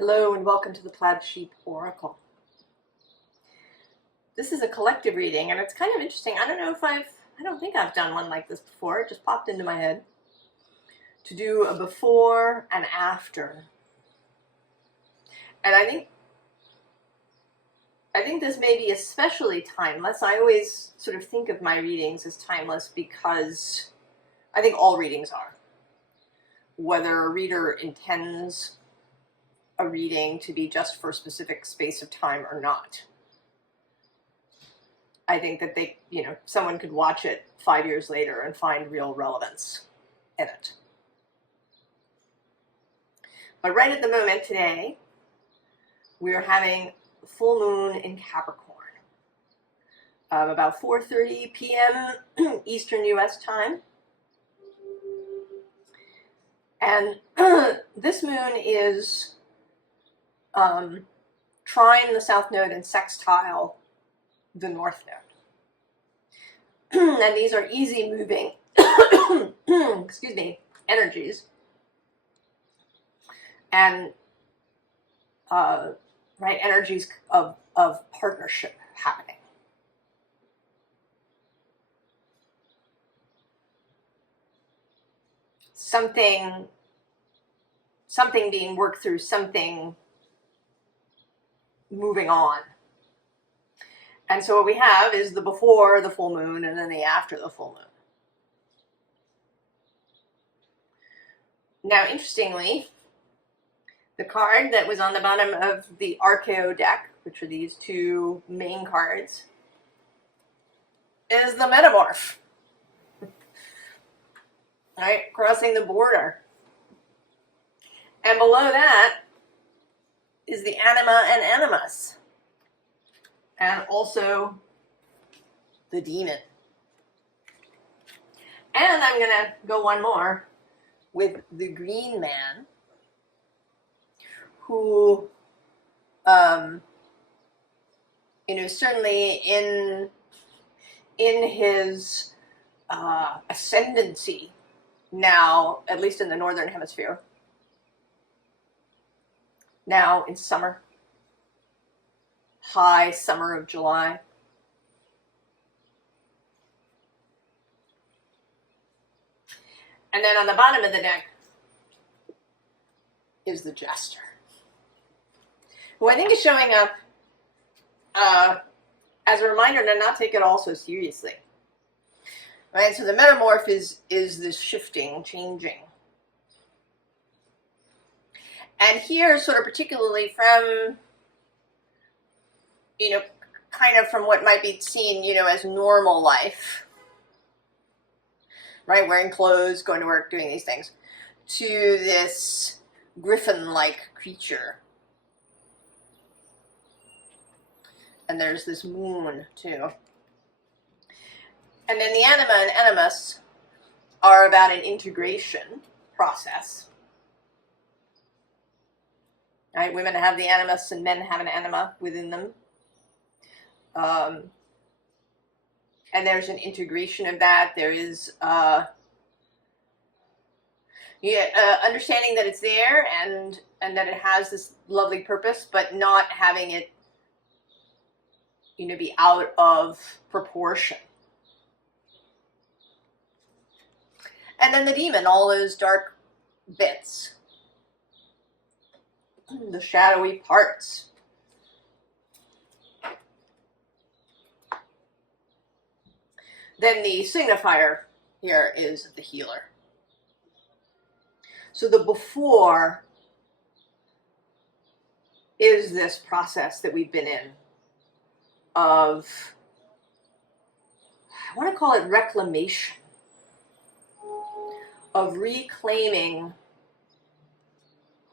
Hello and welcome to the Plaid Sheep Oracle. This is a collective reading and it's kind of interesting. I don't think I've done one like this before. It just popped into my head to do a before and after. And I think this may be especially timeless. I always sort of think of my readings as timeless because I think all readings are. Whether a reader intends a reading to be just for a specific space of time or not. I think that someone could watch it 5 years later and find real relevance in it. But right at the moment today, we're having full moon in Capricorn. About 4:30 p.m. Eastern US time. And this moon is trine the south node and sextile the north node. And these are easy moving excuse me, energies. And energies of partnership happening. Something being worked through, something moving on. And so what we have is the before the full moon and then the after the full moon. Now, interestingly, the card that was on the bottom of the Archeon deck, which are these two main cards, is the Metamorph. Right, crossing the border. And below that is the Anima and Animus. And also the Demon. And I'm going to go one more with the Green Man, who, certainly in his ascendancy now, at least in the Northern Hemisphere, now in summer, high summer of July. And then on the bottom of the deck is the Jester, who I think is showing up as a reminder to not take it all so seriously. Right, so the Metamorph is this shifting, changing. And here, sort of particularly from, kind of from what might be seen, as normal life, right, wearing clothes, going to work, doing these things, to this griffin-like creature. And there's this moon, too. And then the Anima and Animus are about an integration process. Right? Women have the Animus and men have an Anima within them. And there's an integration of that. There is understanding that it's there and that it has this lovely purpose, but not having it, be out of proportion. And then the Demon, all those dark bits, the shadowy parts. Then the signifier here is the healer. So the before is this process that we've been in of, I want to call it reclamation, of reclaiming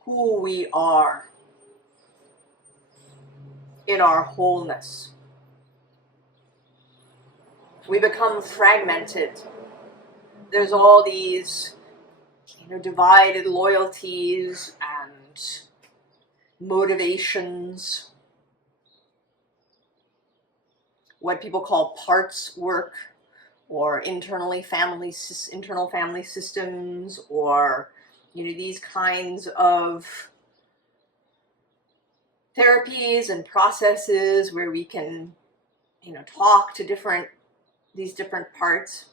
who we are in our wholeness. We become fragmented. There's all these, divided loyalties and motivations, what people call parts work, or internal family systems, or these kinds of therapies and processes where we can, you know, talk to these different parts.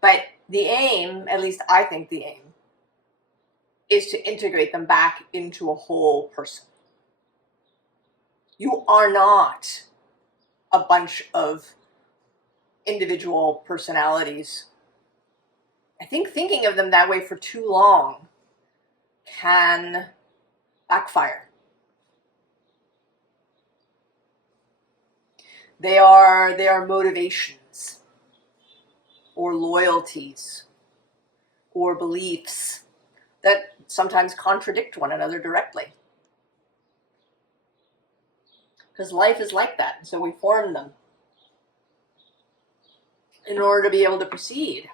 But the aim, at least I think the aim, is to integrate them back into a whole person. You are not a bunch of individual personalities. I think thinking of them that way for too long can backfire. They are motivations or loyalties or beliefs that sometimes contradict one another directly. Because life is like that, so we form them in order to be able to proceed.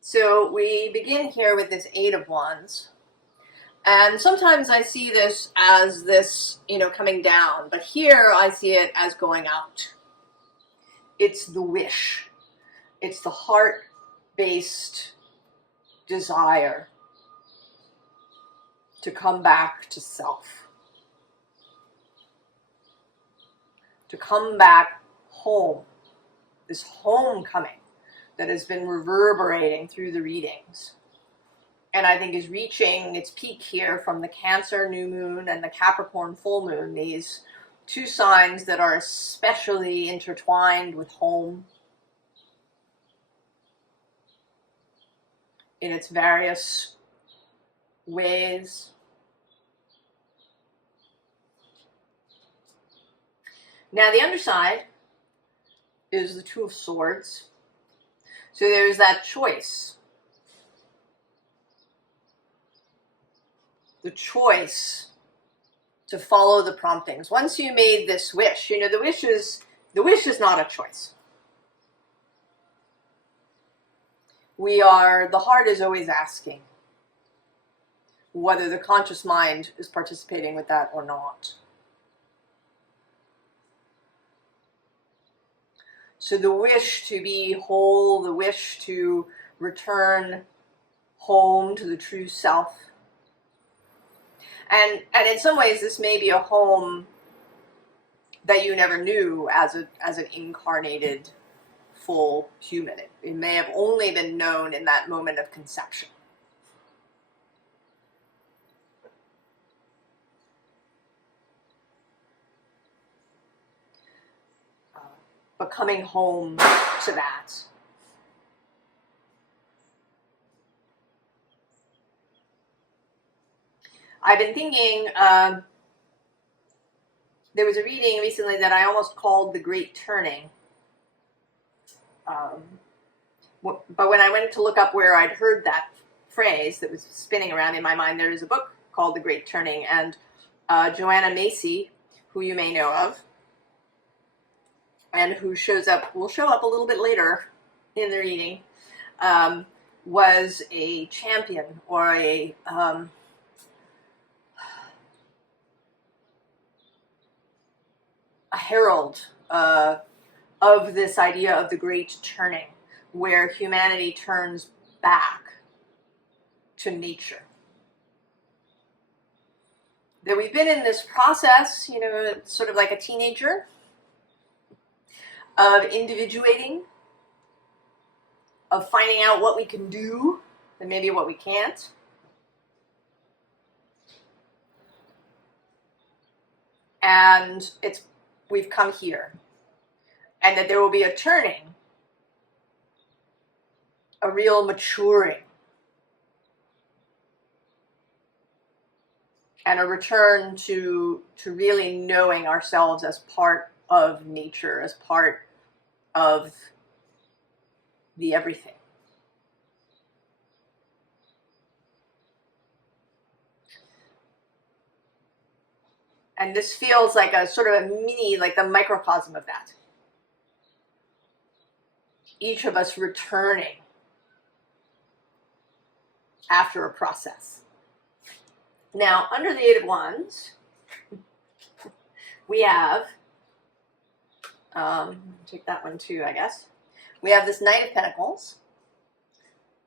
So we begin here with this Eight of Wands. And sometimes I see this as this, you know, coming down, but here I see it as going out. It's the wish. It's the heart-based desire to come back to self. To come back home. This homecoming that has been reverberating through the readings. And I think is reaching its peak here from the Cancer new moon and the Capricorn full moon, these two signs that are especially intertwined with home in its various ways. Now the underside is the Two of Swords. So there's that choice. The choice to follow the promptings. Once you made this wish, you know, the wish is not a choice. The heart is always asking whether the conscious mind is participating with that or not. So the wish to be whole, the wish to return home to the true self. And in some ways, this may be a home that you never knew as an incarnated, full human. It may have only been known in that moment of conception. But coming home to that. I've been thinking, there was a reading recently that I almost called The Great Turning. But when I went to look up where I'd heard that phrase that was spinning around in my mind, there is a book called The Great Turning, and Joanna Macy, who you may know of, and who will show up a little bit later in the reading, was a champion or a herald of this idea of the great turning, where humanity turns back to nature. That we've been in this process, you know, sort of like a teenager, of individuating, of finding out what we can do and maybe what we can't. And we've come here. And that there will be a turning, a real maturing, and a return to really knowing ourselves as part of nature, as part of the everything. And this feels like a sort of a mini, like the microcosm of that. Each of us returning after a process. Now, under the Eight of Wands, we have, take that one too, I guess. We have this Knight of Pentacles,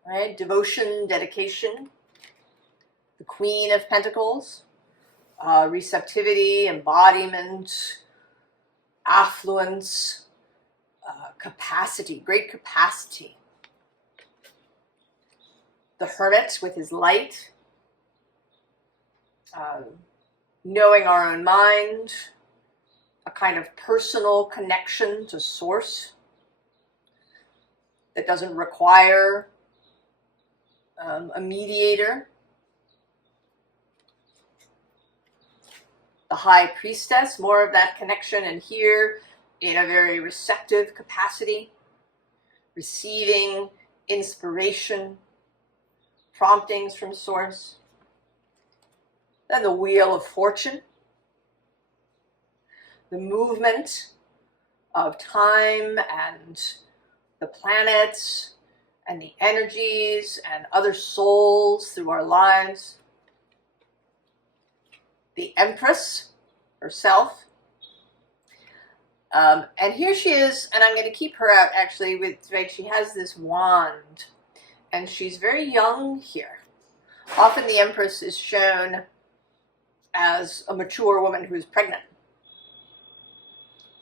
right? Devotion, dedication. The Queen of Pentacles, receptivity, embodiment, affluence, capacity, great capacity. The Hermit with his light, knowing our own mind, a kind of personal connection to source that doesn't require a mediator. The High Priestess, more of that connection, and here in a very receptive capacity, receiving inspiration, promptings from source. Then the Wheel of Fortune, the movement of time and the planets and the energies and other souls through our lives. The Empress herself. And here she is, and I'm going to keep her out actually with, right, she has this wand, and she's very young here. Often the Empress is shown as a mature woman who's pregnant.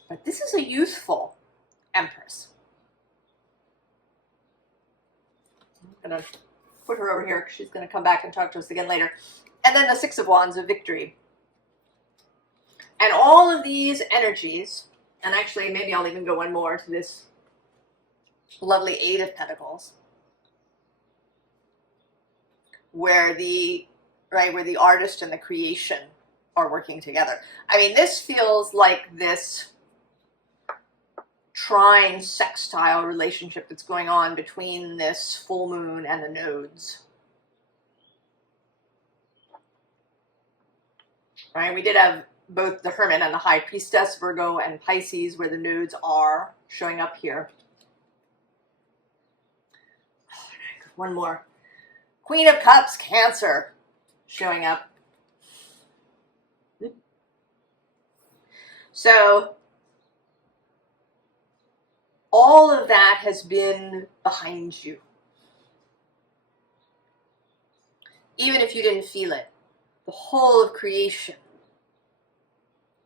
But this is a youthful Empress. I'm going to put her over here because she's going to come back and talk to us again later. And then the Six of Wands of Victory. And all of these energies, and actually maybe I'll even go one more to this lovely Eight of Pentacles, where the artist and the creation are working together. I mean, this feels like this trine sextile relationship that's going on between this full moon and the nodes. Right? We did have both the Hermit and the High Priestess, Virgo and Pisces, where the nodes are showing up here. One more. Queen of Cups, Cancer, showing up. So all of that has been behind you. Even if you didn't feel it, the whole of creation,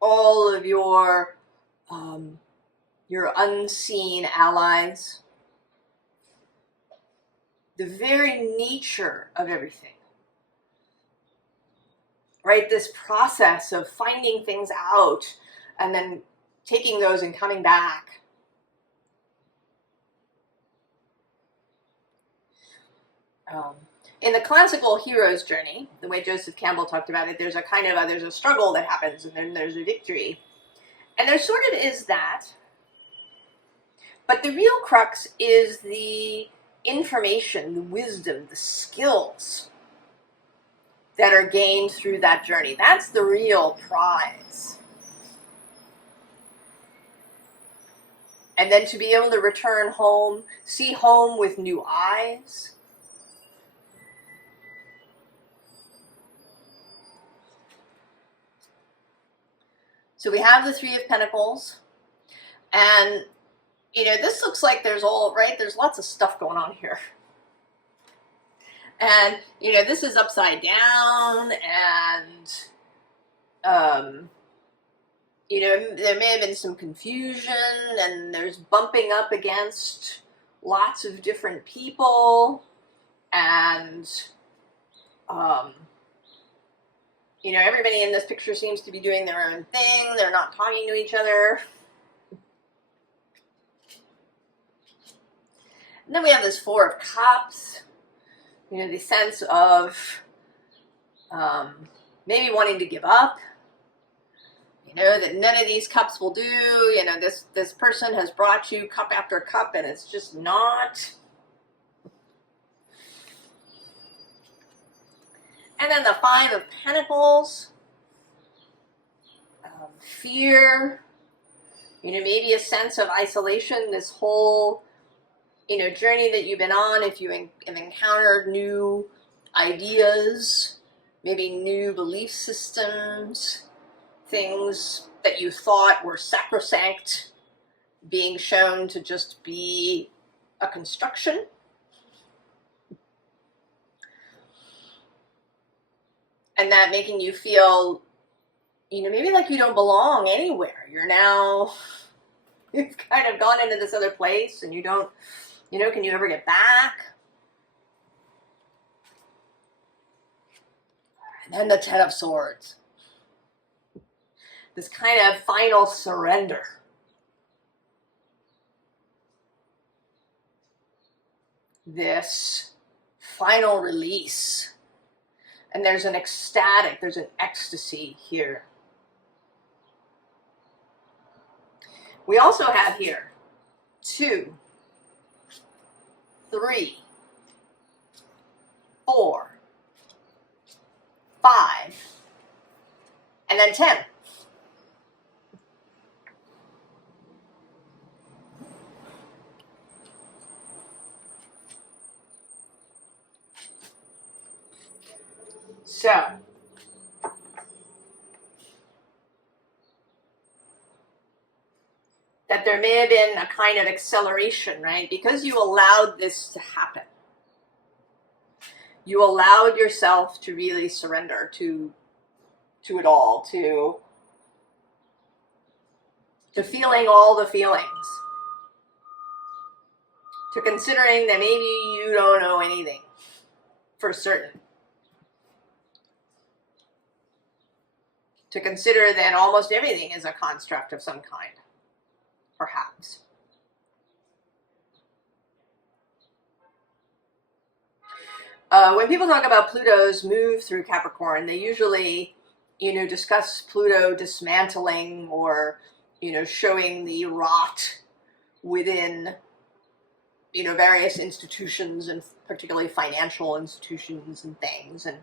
all of your unseen allies, the very nature of everything, right? This process of finding things out and then taking those and coming back. In the classical hero's journey, the way Joseph Campbell talked about it, there's a kind of there's a struggle that happens, and then there's a victory. And there sort of is that. But the real crux is the information, the wisdom, the skills that are gained through that journey. That's the real prize. And then to be able to return home, see home with new eyes. So we have the Three of Pentacles, and, you know, this looks like there's lots of stuff going on here. And, you know, this is upside down, and, you know, there may have been some confusion, and there's bumping up against lots of different people, and, you know, everybody in this picture seems to be doing their own thing. They're not talking to each other. And then we have this Four of Cups. You know, the sense of maybe wanting to give up. You know, that none of these cups will do. You know, this person has brought you cup after cup, and it's just not. And then the Five of Pentacles, fear, you know, maybe a sense of isolation, this whole, you know, journey that you've been on. If you have encountered new ideas, maybe new belief systems, things that you thought were sacrosanct, being shown to just be a construction. And that making you feel, maybe like you don't belong anywhere. You're now, you've kind of gone into this other place and you don't, can you ever get back? And then the Ten of Swords. This kind of final surrender. This final release. And there's an ecstasy here. We also have here 2, 3, 4, 5, and then 10. So, that there may have been a kind of acceleration, right? Because you allowed this to happen. You allowed yourself to really surrender to it all, to feeling all the feelings, to considering that maybe you don't know anything for certain, to consider that almost everything is a construct of some kind, perhaps. When people talk about Pluto's move through Capricorn, they usually, discuss Pluto dismantling or, showing the rot within, various institutions, and particularly financial institutions and things. And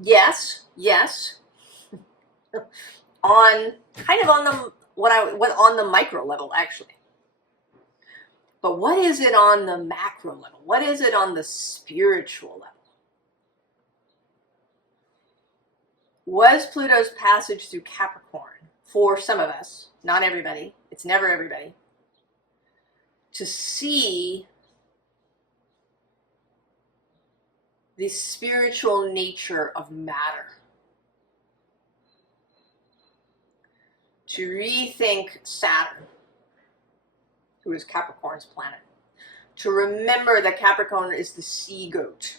yes, on the micro level, actually. But what is it on the macro level? What is it on the spiritual level? Was Pluto's passage through Capricorn, for some of us, not everybody, it's never everybody, to see the spiritual nature of matter, to rethink Saturn, who is Capricorn's planet, to remember that Capricorn is the sea goat,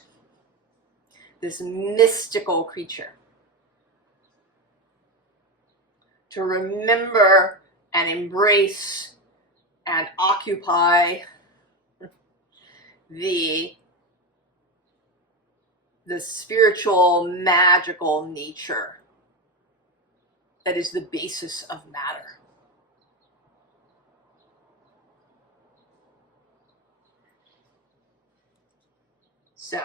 this mystical creature, to remember and embrace and occupy the spiritual, magical nature that is the basis of matter. So,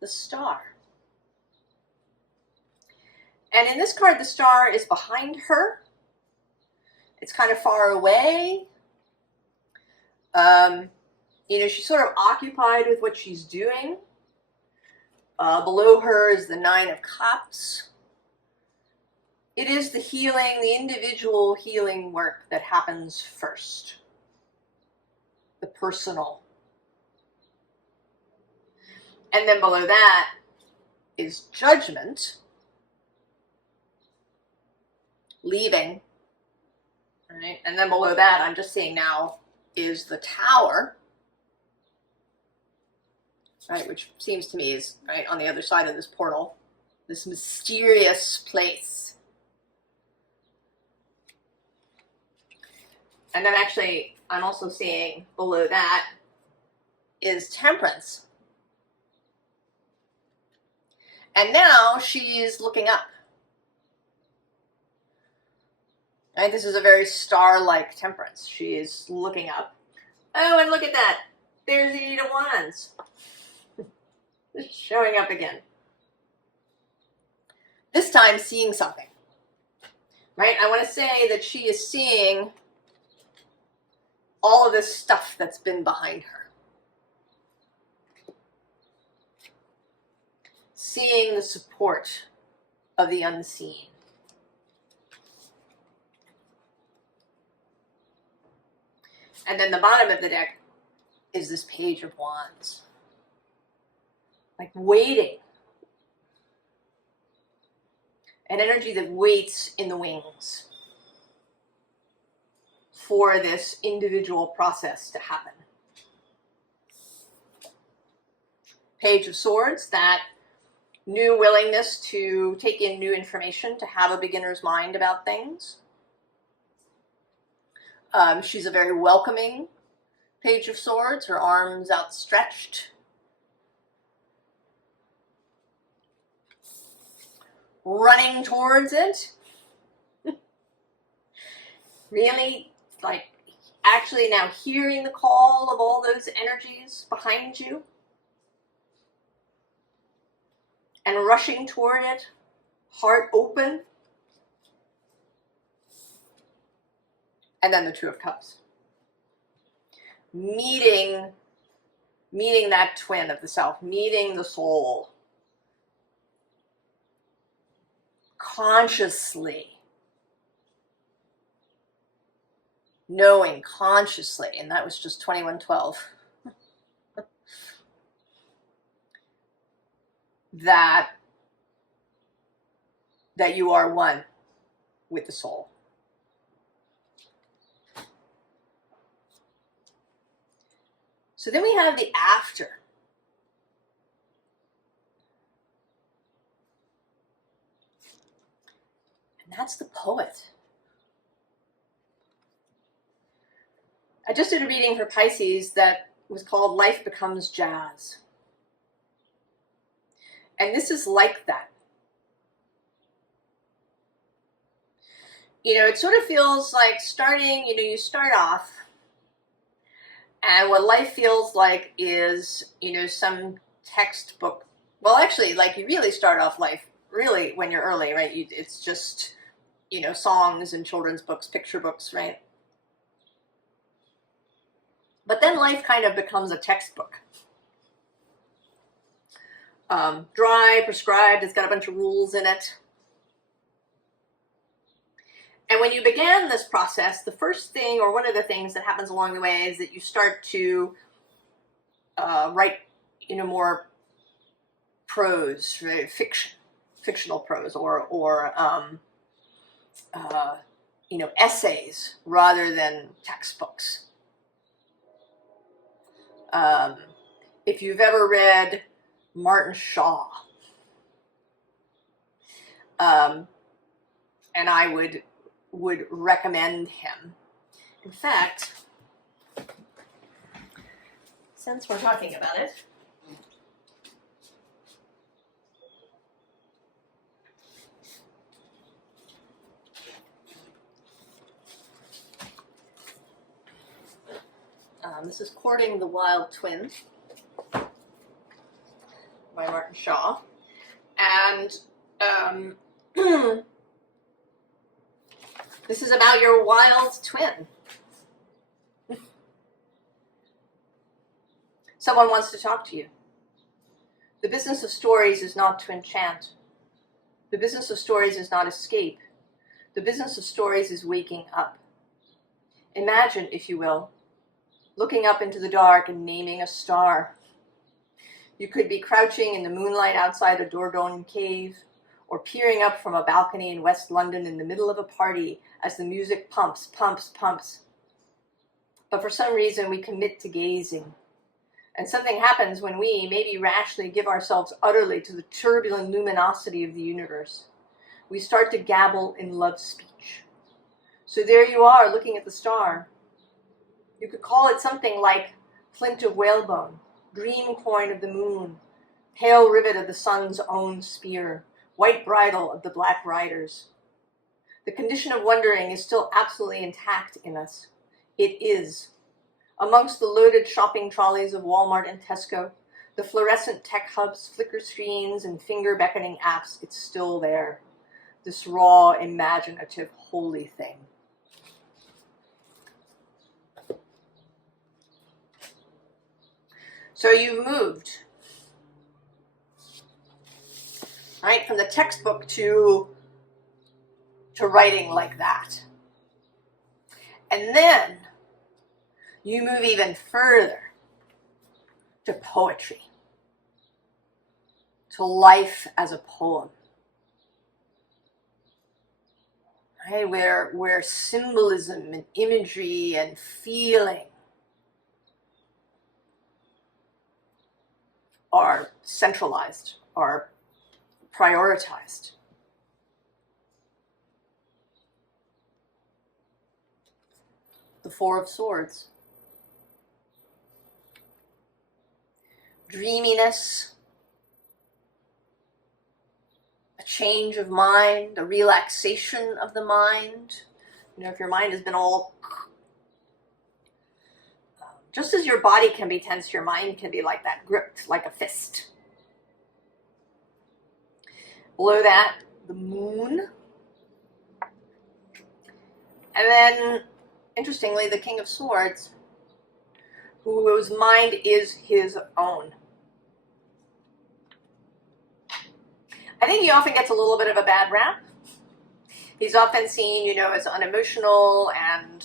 the star. And in this card, the star is behind her. It's kind of far away. She's sort of occupied with what she's doing. Below her is the Nine of Cups. It is the healing, the individual healing work that happens first. The personal. And then below that is Judgment. Leaving. Right? And then below that, I'm just seeing now, is the Tower. Right, which seems to me is right on the other side of this portal, this mysterious place. And then actually, I'm also seeing below that is Temperance. And now she's looking up. Right, this is a very star-like Temperance. She is looking up. Oh, and look at that. There's the Eight of Wands. Showing up again. This time seeing something. Right? I want to say that she is seeing all of this stuff that's been behind her. Seeing the support of the unseen. And then the bottom of the deck is this Page of Wands. like waiting. An energy that waits in the wings for this individual process to happen. Page of Swords, that new willingness to take in new information, to have a beginner's mind about things. She's a very welcoming Page of Swords, her arms outstretched. Running towards it. Really, like, actually now hearing the call of all those energies behind you. And rushing toward it, heart open. And then the Two of Cups. Meeting that twin of the self, meeting the soul. Consciously. Knowing consciously, and that was just 2112. that you are one with the soul. So then we have the after. And that's the poet. I just did a reading for Pisces that was called Life Becomes Jazz. And this is like that. You know, it sort of feels like starting, you know, you start off, and what life feels like is, you know, some textbook. Well, actually, like you really start off life really when you're early, right? It's just, you know, songs and children's books, picture books, right? But then life kind of becomes a textbook. Dry, prescribed, it's got a bunch of rules in it. And when you began this process, the first thing, or one of the things that happens along the way, is that you start to write, you know, more prose, right? Fictional prose, or you know, essays rather than textbooks. If you've ever read Martin Shaw, and I would recommend him. In fact, since we're talking about it, this is Courting the Wild Twin by Martin Shaw. And this is about your wild twin. Someone wants to talk to you. The business of stories is not to enchant. The business of stories is not escape. The business of stories is waking up. Imagine, if you will, looking up into the dark and naming a star. You could be crouching in the moonlight outside a Dordogne cave, or peering up from a balcony in West London in the middle of a party as the music pumps, pumps, pumps. But for some reason we commit to gazing. And something happens when we, maybe rashly, give ourselves utterly to the turbulent luminosity of the universe. We start to gabble in love speech. So there you are, looking at the star. You could call it something like flint of whalebone, dream coin of the moon, pale rivet of the sun's own spear, white bridle of the black riders. The condition of wondering is still absolutely intact in us. It is. Amongst the loaded shopping trolleys of Walmart and Tesco, the fluorescent tech hubs, flicker screens, and finger-beckoning apps, it's still there. This raw, imaginative, holy thing. So you've moved, right, from the textbook to writing like that. And then you move even further to poetry. to life as a poem. Right? Where symbolism and imagery and feeling are centralized, are prioritized. The Four of Swords. Dreaminess, a change of mind, a relaxation of the mind. You know, if your mind has been all... just as your body can be tense, your mind can be like that, gripped like a fist. Below that, the Moon. And then, interestingly, the King of Swords, whose mind is his own. I think he often gets a little bit of a bad rap. He's often seen, you know, as unemotional and,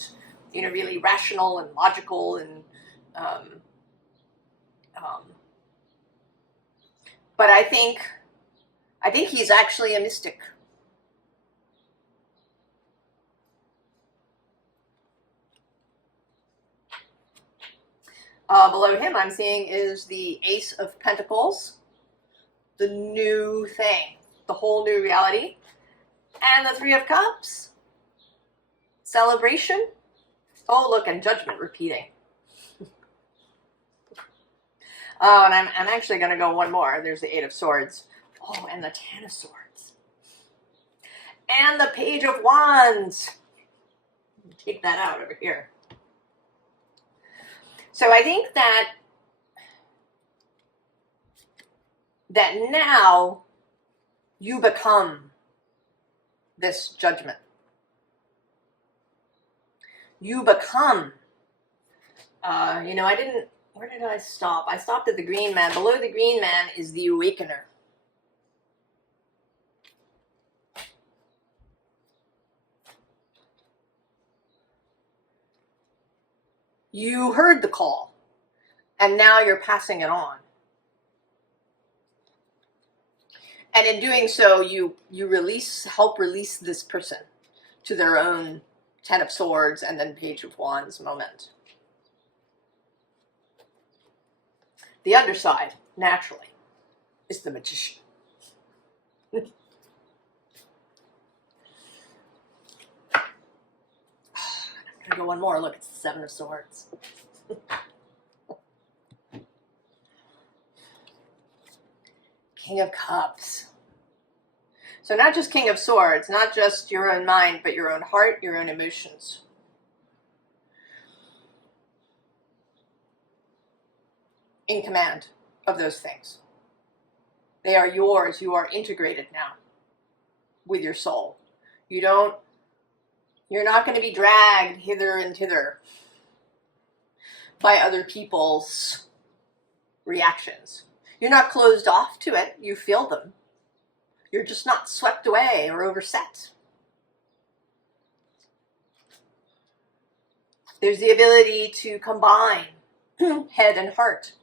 you know, really rational and logical and, but I think he's actually a mystic. Below him, I'm seeing is the Ace of Pentacles, the new thing, the whole new reality, and the Three of Cups, celebration. Oh, look, and Judgment repeating. Oh, and I'm actually going to go one more. There's the Eight of Swords. Oh, and the Ten of Swords. And the Page of Wands. Take that out over here. So I think that now you become this Judgment. You become, you know, where did I stop? I stopped at the Green Man. Below the Green Man is the Awakener. You heard the call, and now you're passing it on. And in doing so, you help release this person to their own Ten of Swords and then Page of Wands moment. The underside, naturally, is the Magician. I'm gonna go one more. Look, it's the Seven of Swords. King of Cups. So not just King of Swords, not just your own mind, but your own heart, your own emotions. In command of those things. They are yours. You are integrated now with your soul. You're not going to be dragged hither and thither by other people's reactions. You're not closed off to it. You feel them. You're just not swept away or overset. There's the ability to combine head and heart.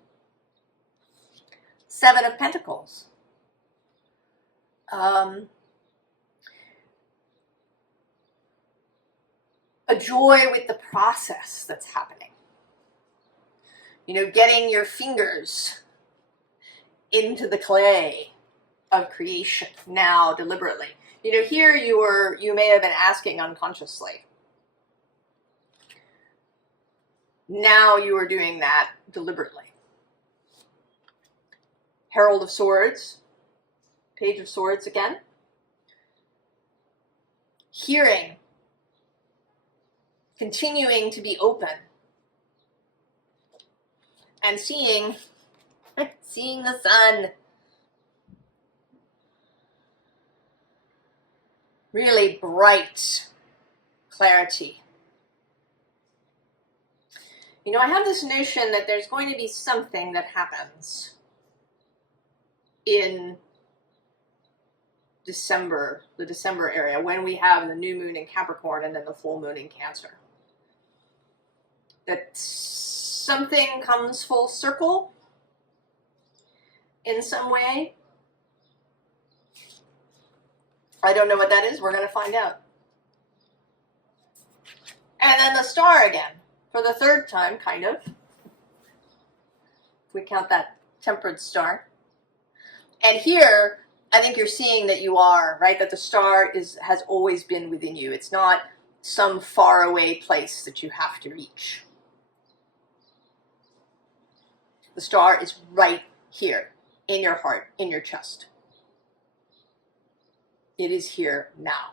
Seven of Pentacles. A joy with the process that's happening. You know, getting your fingers into the clay of creation now deliberately. You know, here you may have been asking unconsciously. Now you are doing that deliberately. Herald of Swords, Page of Swords again. Hearing, continuing to be open, and seeing the sun. Really bright clarity. You know, I have this notion that there's going to be something that happens in December, the December area, when we have the new moon in Capricorn and then the full moon in Cancer. That something comes full circle in some way. I don't know what that is. We're going to find out. And then the Star again, for the third time, kind of. If we count that tempered star. And here, I think you're seeing that you are, right? That the Star has always been within you. It's not some faraway place that you have to reach. The Star is right here, in your heart, in your chest. It is here now.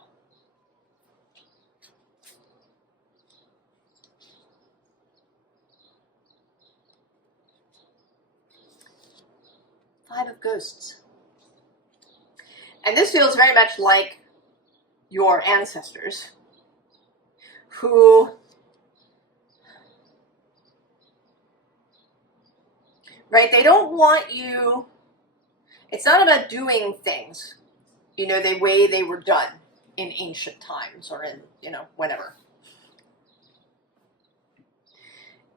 Five of Ghosts. And this feels very much like your ancestors who, right, they don't want you, it's not about doing things, you know, the way they were done in ancient times or in, you know, whenever.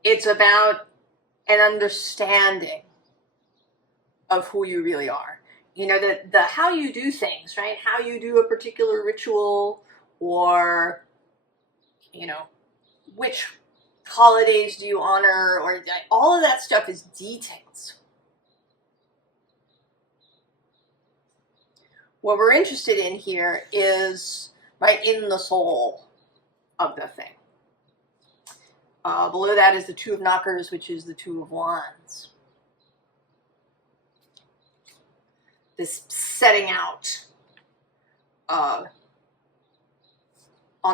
It's about an understanding of who you really are. You know, the how you do things, right? How you do a particular ritual, or, you know, which holidays do you honor, or all of that stuff is details. What we're interested in here is, right, in the soul of the thing. Below that is the Two of Knockers, which is the Two of Wands. This setting out on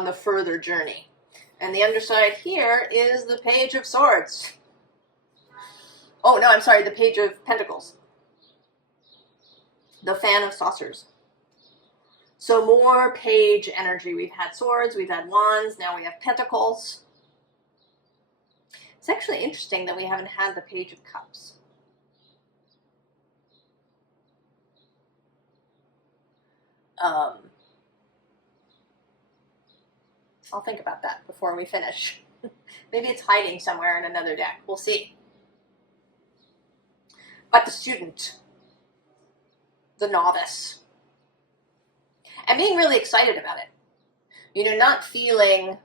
the further journey. And the underside here is the Page of Swords. Oh, no, I'm sorry, the Page of Pentacles. The Fan of Saucers. So more page energy. We've had swords, we've had wands, now we have pentacles. It's actually interesting that we haven't had the Page of Cups. I'll think about that before we finish. Maybe it's hiding somewhere in another deck. We'll see. But the student, the novice, and being really excited about it. You know, not feeling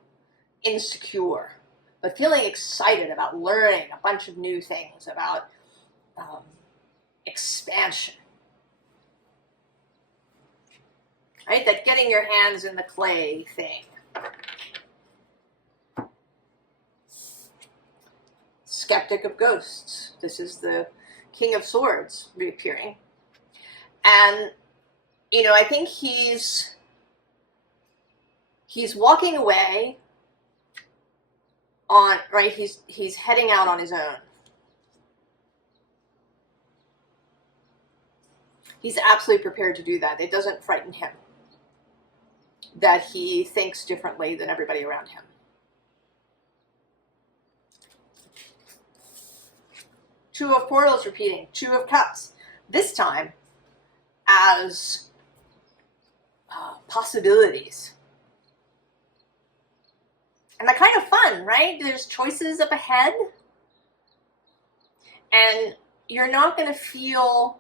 insecure, but feeling excited about learning a bunch of new things, about expansion. Right? That getting your hands in the clay thing. Skeptic of Ghosts. This is the King of Swords reappearing. And, you know, I think he's walking away on, right, he's heading out on his own. He's absolutely prepared to do that. It doesn't frighten him that he thinks differently than everybody around him. Two of Portals repeating, Two of Cups. This time as possibilities. And they're kind of fun, right? There's choices up ahead. And you're not going to feel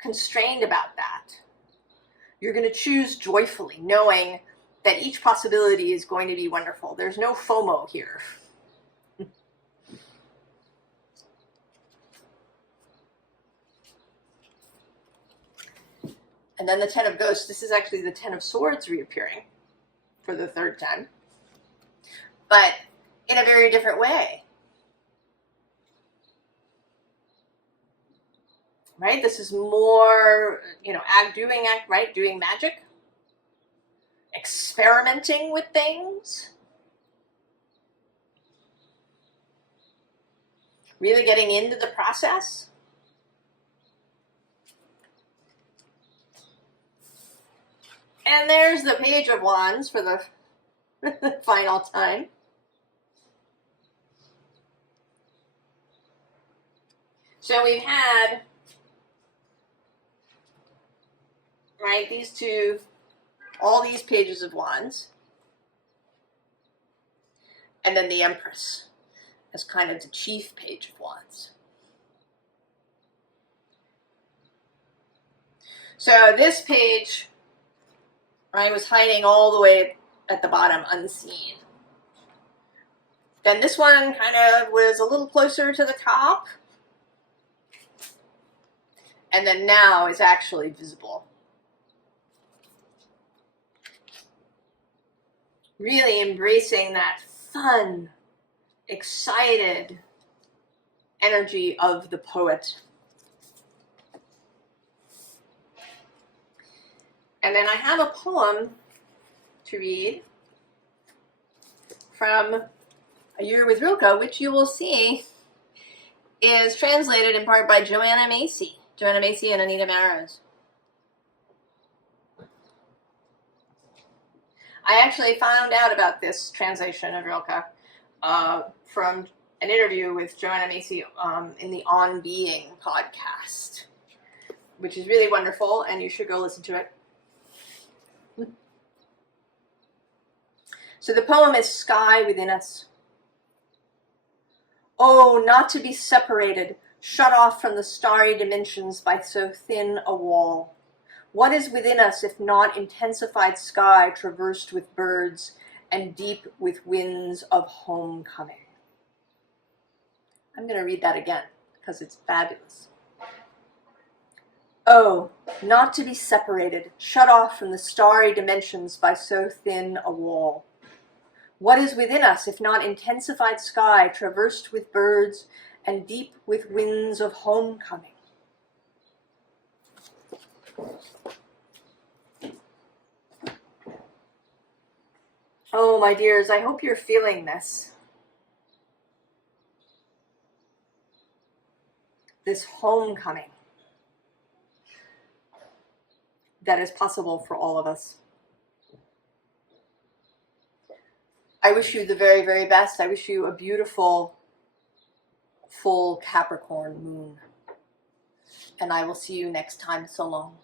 constrained about that. You're going to choose joyfully, knowing that each possibility is going to be wonderful. There's no FOMO here. And then the Ten of Ghosts. This is actually the Ten of Swords reappearing for the third time, but in a very different way. Right? This is more, you know, doing magic, experimenting with things, really getting into the process. And there's the Page of Wands for the final time. So we've had, right, these two, all these Pages of Wands. And then the Empress as kind of the chief Page of Wands. So this page I was hiding all the way at the bottom unseen. Then this one kind of was a little closer to the top. And then now is actually visible. Really embracing that fun, excited energy of the poet. And then I have a poem to read from A Year with Rilke, which you will see is translated in part by Joanna Macy and Anita Barrows. I actually found out about this translation of Rilke from an interview with Joanna Macy in the On Being podcast, which is really wonderful, and you should go listen to it. So the poem is Sky Within Us. Oh, not to be separated, shut off from the starry dimensions by so thin a wall. What is within us if not intensified sky traversed with birds and deep with winds of homecoming? I'm going to read that again because it's fabulous. Oh, not to be separated, shut off from the starry dimensions by so thin a wall. What is within us if not intensified sky traversed with birds and deep with winds of homecoming? Oh, my dears, I hope you're feeling this. This homecoming that is possible for all of us. I wish you the very, very best. I wish you a beautiful, full Capricorn moon. And I will see you next time. So long.